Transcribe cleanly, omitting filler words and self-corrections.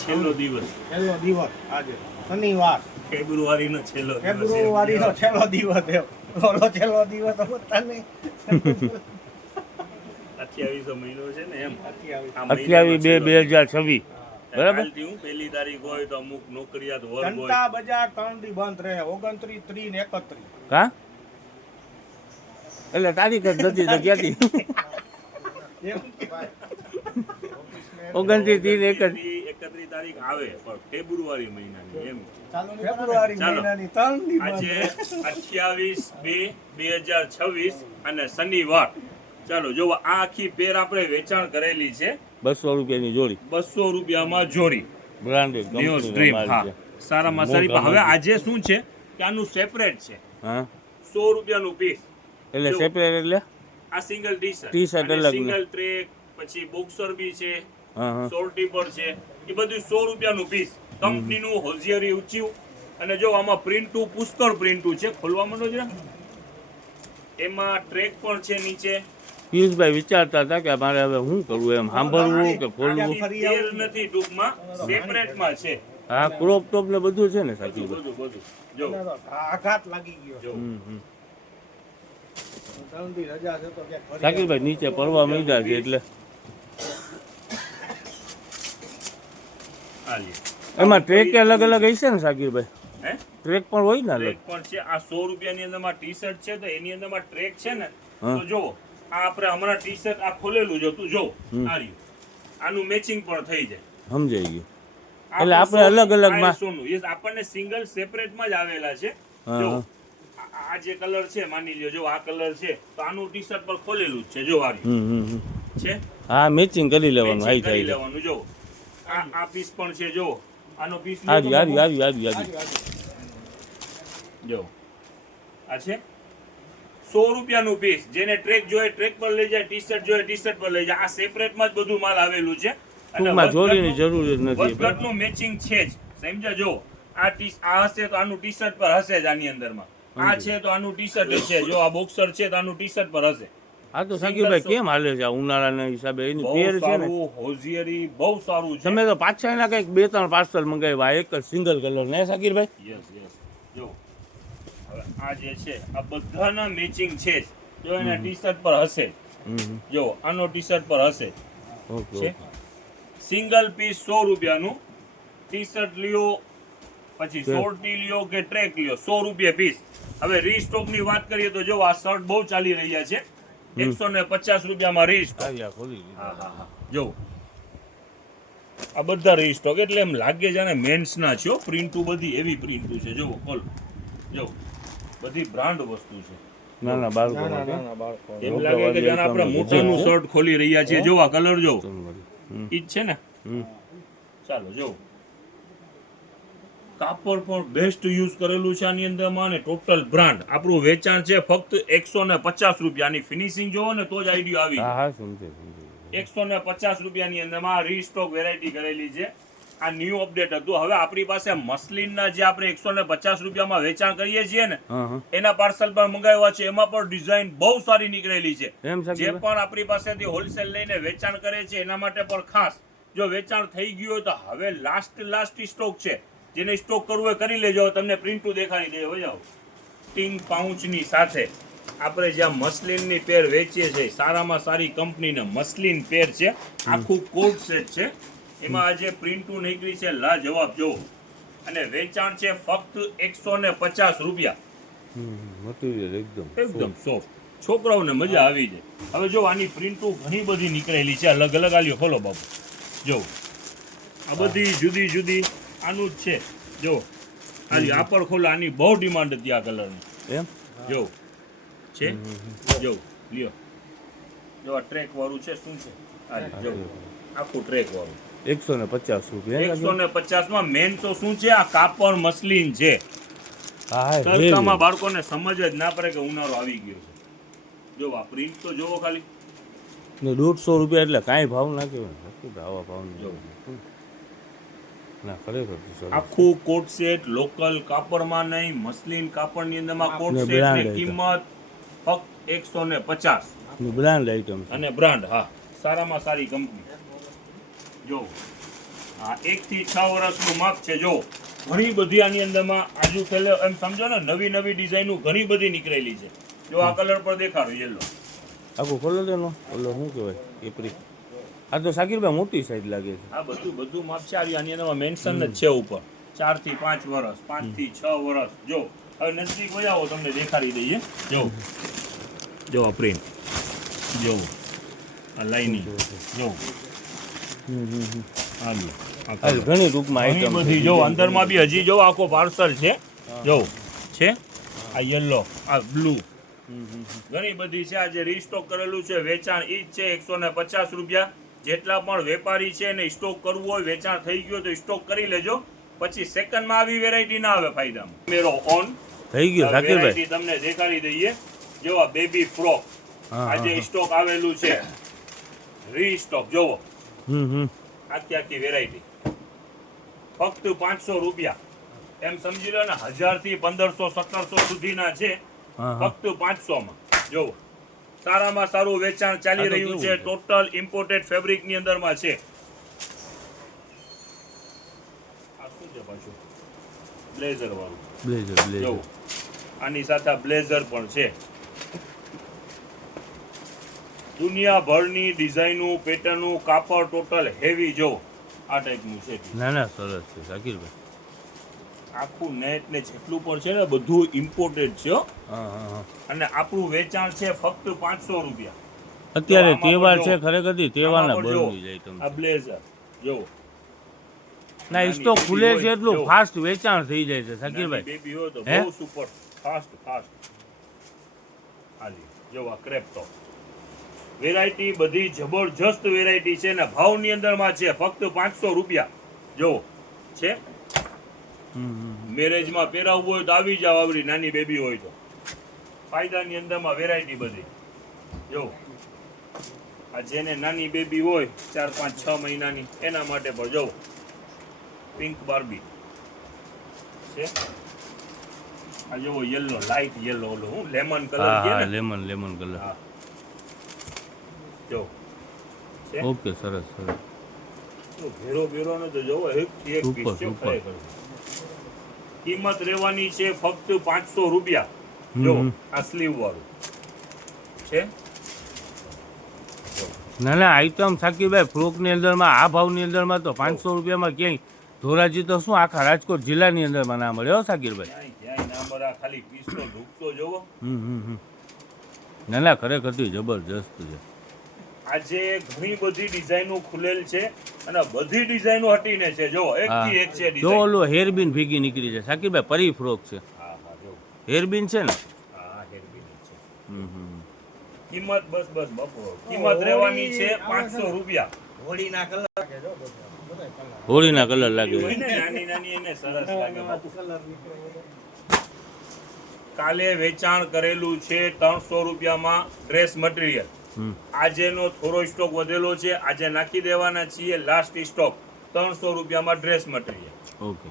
છેલ્લો દિવસ આજે શનિવાર ફેબ્રુઆરીનો છેલ્લો દિવસ ફેબ્રુઆરીનો છેલ્લો દિવસ એમ ઓલો છેલ્લો દિવસ હોતા નહીં 28 મહિનો છે ને એમ 28/2/2026 બરાબર. કાલથી હું પહેલી તારીખ હોય તો અમુક નોકરિયાત વર્ગ હોય જનતા બજાર 3 દી બંધ રહે 29, 30 ને 31 કા એટલે તારીખ જ નથી તો ક્યાંથી 29, 30, 31 તારીખ આવે પણ ફેબ્રુઆરી મહિનાની એમ ફેબ્રુઆરી ચાલો. મહિનાની 3 દી આજે બંધ 28/2/2026 અને શનિવાર. ચાલો જો આ આખી પેર આપણે વેચાણ કરેલી છે 200 રૂપિયાની જોડી 200 રૂપિયામાં જોડી બ્રાન્ડેડ ન્યૂ સ્ટ્રીમ. હા સારામાં સારી. પણ હવે આજે શું છે કે આનું સેપરેટ છે હા 100 રૂપિયાનું પીસ. એટલે જો. સેપરેટ એટલે આ સિંગલ T-shirt ટી-શર્ટ અલગ ને. સિંગલ ટ્રેક પછી બોક્સર બી છે હા હા શોર્ટી પર છે એ બધું 100 રૂપિયાનું પીસ કંપનીનું હોઝિયરી ઊંચ્યું. અને જો આમાં પ્રિન્ટું પુષ્કળ પ્રિન્ટું છે. ખોલવા માંડો જરા. એમાં ટ્રેક પણ છે નીચે. પિયુષભાઈ વિચારતા હતા કે મારે હવે શું કરવું એમ સાંભળવું કે ખોલવું આખી પેર નથી ટૂંકમાં સેપરેટમાં છે હા ક્રોપ ટોપ ને બધું છે ને સાચી બધું બધું જો આઘાત લાગી ગયો જો 3 દી રજા છે તો ક્યાંક ફરી શાકીરભાઈ નીચે પડવા માંડ્યા છે એટલે આ લે. એમાં ટ્રેક અલગ અલગ હશે ને શાકીરભાઈ હે ટ્રેક પણ હોય ને અલગ ટ્રેક પણ છે. આ 100 રૂપિયાની અંદરમાં ટી-શર્ટ છે તો એની અંદરમાં ટ્રેક છે ને હા. તો જો આ આપણે હમણાં ટી-શર્ટ આ ખોલેલું જો તું જો હમ. આ રહ્યું. આનું મેચિંગ પણ થઈ જાય. સમજાઈ ગયું આ એટલે આપણે સોનું, અલગ અલગ આ માં સોનું. Yes, આપણને સિંગલ સેપરેટમાં જ આવેલા છે. હા, જો હા. આ જે કલર છે માની લ્યો જો આ કલર છે તો આનું ટી-શર્ટ પર ખોલેલું જ છે જો આ રહ્યું. છે હા મેચિંગ કરી લેવાનું Matching હાઈ કરી થાય લેવાનું જો આ પીસ પણ છે જો આનો પીસ હારી હારી હારી હારી હારી જો આ છે 100 રૂપિયાનું પીસ. જેને ટ્રેક જોઈએ ટ્રેક પર લઈ જાય, ટી-શર્ટ જોઈએ ટી-શર્ટ પર લઈ જાય. આ સેપરેટમાં જ બધું માલ આવેલું છે. ટૂંકમાં જોડીની જરૂર જ નથી વધઘટનું મેચિંગ છે જ. સમજ્યા જો આ હશે તો આનું ટી-શર્ટ પર હશે જ આની અંદરમાં. આ છે તો આનું ટી-શર્ટ છે. જો આ બોક્સર છે તો આનું ટી-શર્ટ પર હશે. હા તો શાકીરભાઈ કેમ હાલે છે આ ઉનાળાના હિસાબે એની બહુ પેર છે ને સારું હોઝિયરી બહુ સારું છે. તમે તો પાછા એના કંઈક 2-3 પાર્સલ મંગાવ્યા એક જ સિંગલ કલર ને શાકીરભાઈ યસ જો હવે આ જે છે આ બધાના મેચિંગ છે જ. જો એના ટી-શર્ટ પર હશે જો આનો ટી-શર્ટ પર હશે ઓકે છે. સિંગલ પીસ 100 રૂપિયાનું ટી-શર્ટ લ્યો પછી શોર્ટી લ્યો કે ટ્રેક લ્યો 100 રૂપિયા પીસ. હવે રીસ્ટોક ની વાત કરીએ તો જો આ શર્ટ બહુ ચાલી રહ્યા છે 150 રૂપિયામાં રીસ્ટોક. ખોલી દીધું. હા જો આ બધા રીસ્ટોક એટલે એમ લાગે જાણે મેન્સ ના છે. પ્રિન્ટુ બધી એવી પ્રિન્ટુ છે જો ખોલ જો બધી બ્રાન્ડ વસ્તુ છે. નાના બાળકો નાના માટે નાના બાળકો એમ લાગે કે જાણે આપણે મોટાનું શર્ટ ખોલી રહ્યા છીએ. જો આ કલર જો હમ. ઈ જ છે ને. હમ. ચાલો જો કાપડ પણ બેસ્ટ યુઝ કરેલું છે આની અંદરમાં અને ટોટલ બ્રાન્ડ. આપણું વેચાણ છે ફક્ત 150 રૂપિયાની. ફિનિશિંગ જોવો ને તો જ આઈડિયો આવી હા હા સમજે 150 રૂપિયાની અંદરમાં રીસ્ટોક વેરાયટી કરેલી છે. આ ન્યૂ અપડેટ હતું. હવે આપણી પાસે મસલિનના જે આપણે 150 રૂપિયામાં વેચાણ કરીએ છીએ ને હા હા એના પાર્સલ પણ મંગાવ્યા છે. એમાં પણ ડિઝાઇન બહુ સારી નીકળેલી છે. એમ જે શાકીરભાઈ પણ આપણી પાસેથી હોલસેલ લઈને વેચાણ કરે છે એના માટે પણ ખાસ જો વેચાણ થઈ ગયું હોય તો હવે લાસ્ટ સ્ટોક છે. જેને સ્ટોક કરવું હોય કરી લેજો. તમને પ્રિન્ટુ દેખાડી દે હવે જાઓ ટીંગ પાઉચની સાથે આપણે જ્યાં મસલિનની પેર વેચીએ છીએ સારામાં સારી કંપનીના મસલિન પેર છે. આખું કોટ સેટ છે. એમાં આજે પ્રિન્ટુ નીકળી છે લાજવાબ જો અને વેચાણ છે ફક્ત 150 રૂપિયા. મટીરિયલ એકદમ સોફ્ટ. છોકરાઓને મજા આવી જાય. હવે જો આની પ્રિન્ટુ ઘણી બધી નીકળેલી છે અલગ અલગ. આલ્યો ખોલો બાબુ જો આ બધી જુદી જુદી આનું જ છે. જો આલ્યો આ પણ ખોલો. આની બહુ ડિમાન્ડ હતી આ કલરની. એમ જો છે જો લ્યો જો આ ટ્રેક વાળું છે શું છે આ જો આખું ટ્રેક વાળું 150 રૂપિયા 150 માં મેન તો શું છે આ કાપડ મસલિન છે. હા તડકામાં બાળકોને સમજ જ ના પડે કે ઉનાળો આવી ગયો છે. જો આ પ્રિન્ટ તો જોવો ખાલી ને 150 રૂપિયા એટલે કાંઈ ભાવ ના કહેવાય આવા ભાવ જો ના ખરેખર સરસ. આખું કોટ સેટ લોકલ કાપડમાં નહીં મસલિન કાપડની અંદરમાં કોટ ને સેટ brand ની item. કિંમત ફક્ત 150 ની બ્રાન્ડ આઈટમ છે અને બ્રાન્ડ હા સારામાં સારી કંપની જો આ 1 થી 6 વર્ષનું માપ છે. જો ઘણી બધી આની અંદરમાં આજુ ખેલે એમ સમજો ને, નવી નવી ડિઝાઇનો ઘણી બધી નીકળેલી છે. જો આ કલર પર દેખાડો યલો. આખું ખોલો તેનો ઓલો શું કહેવાય કેપરી. આ તો શાકીરભાઈ મોટી સાઈઝ લાગે છે. આ બધું માપ છે. આની અંદરમાં મેન્શન જ છે ઉપર 4 થી 5 વર્ષ, 5 થી 6 વર્ષ. જો હવે નજીક વહી આવો, તમને દેખાડી દઈએ. જો આ પ્રિન્ટ, જો આ લાઈનિંગ, જો આ ઘણી ટૂંકમાં ઘણી આઈટમ બધી. જો અંદરમાં બી હજી જો આખો પાર્સલ છે. જો છે આ યલો, આ બ્લુ, ઘણી બધી છે. આજે રીસ્ટોક કરેલું છે. વેચાણ ઈ જ છે 150 રૂપિયા. જેટલા પણ વેપારી છે ને સ્ટોક કરવું હોય, વેચાણ થઈ ગયું તો સ્ટોક કરી લેજો. પછી સેકન્ડમાં આવી વેરાયટી ના આવે ફાયદામાં. મેરો ઓન થઈ ગયો શાકીરભાઈ. વેરાયટી તમને દેખાડી દઈએ. જો આ બેબી ફ્રોક આજે સ્ટોક આવેલું છે. રીસ્ટોક જોવો, આખી વેરાયટી ફક્ત 500 રૂપિયા. એમ સમજી લો ને, 1000 થી 1500 1700 સુધીના છે. ફક્ત 500 માં. જો સારામાં સારું વેચાણ ચાલી રહ્યું છે. ટોટલ ઇમ્પોર્ટેડ ફેબ્રિક ની અંદરમાં છે. આ શું છે પાછું? બ્લેઝર વાળું. બ્લેઝર જો આની સાથે બ્લેઝર પણ છે. દુનિયાભરની ડિઝાઇનો, પેટર્નો, કાપડ ટોટલ હેવી. જો આ ટાઈપનું છે. ના ના સરસ છે શાકીરભાઈ. આખું નેટ ને જેટલું પણ છે ને બધું ઇમ્પોર્ટેડ છે હો. અને આપણું વેચાણ છે ફક્ત 500 રૂપિયા. અત્યારે તહેવાર છે, ખરેખર તહેવારના બની જાય આ તમને. બ્લેઝર જો ના સ્ટોક ખુલે છે એટલું ફાસ્ટ વેચાણ થઈ જાય છે શાકીરભાઈ. બેબી હોય તો હે? બહુ સુપર ફાસ્ટ. હાલી જો આ ક્રેપ ટોપ વેરાયટી બધી જબરજસ્ત વેરાયટી છે ને ભાવની અંદરમાં છે ફક્ત 500 રૂપિયા. જો છે મેરેજમાં પહેરાવવું હોય તો આવી જાવ. આવડી નાની બેબી હોય તો ફાયદાની અંદરમાં વેરાયટી બધી. જો આ જેને નાની બેબી હોય 4 5 6 મહિનાની એના માટે પણ જો પિંક બાર્બી છે. આ જો યલો, લાઈટ યલો, ઓલો હું લેમન કલર કે ને. Lemon colour. હા જો છે. ઓકે સરસ. તો ભેરો નો તો જોવો એક થી એક પીસ છે. ઉપર. કિંમત રહેવાની છે ફક્ત 500 રૂપિયા. જો આ સ્લીવ વાળું છે. ના ના આઈટમ શાકીરભાઈ ફ્રોક ની અંદરમાં આ ભાવની અંદરમાં તો 500 રૂપિયામાં ક્યાંય ધોરાજી તો શું આખા રાજકોટ જિલ્લાની અંદરમાં ના મળે હો શાકીરભાઈ. ક્યાંય ના મળે. ખાલી પીસનો લુક તો જોવો. ના ના ખરેખર જબરજસ્ત છે. આજે ઘણી બધી ડિઝાઇનો ખુલેલ છે અને બધી ડિઝાઇનો હટીને છે. જો એક થી એક છે જો ડિઝાઇન. ઓલો હેરબીન ભેગી નીકળી છે શાકીરભાઈ. પરી ફ્રોક છે, હા જો હેરબીન છે ને. હા હેરબીન છે. હમ. કિંમત બસ બપોર. કિંમત રહેવાની છે 500 રૂપિયા. હોળીના કલર લાગે જો બધા કલર. હોળીના કલર લાગે હોય છે. ને નાની એને સરસ લાગે બાપુ. કલર નીકળે. કાલે વેચાણ કરેલું છે 300 રૂપિયામાં ડ્રેસ મટીરિયલ. આજેનો થોડો સ્ટોક વધેલો છે. આજે નાખી દેવાના છીએ લાસ્ટ સ્ટોક 300 રૂપિયામાં ડ્રેસ મટીરિયલ. ઓકે.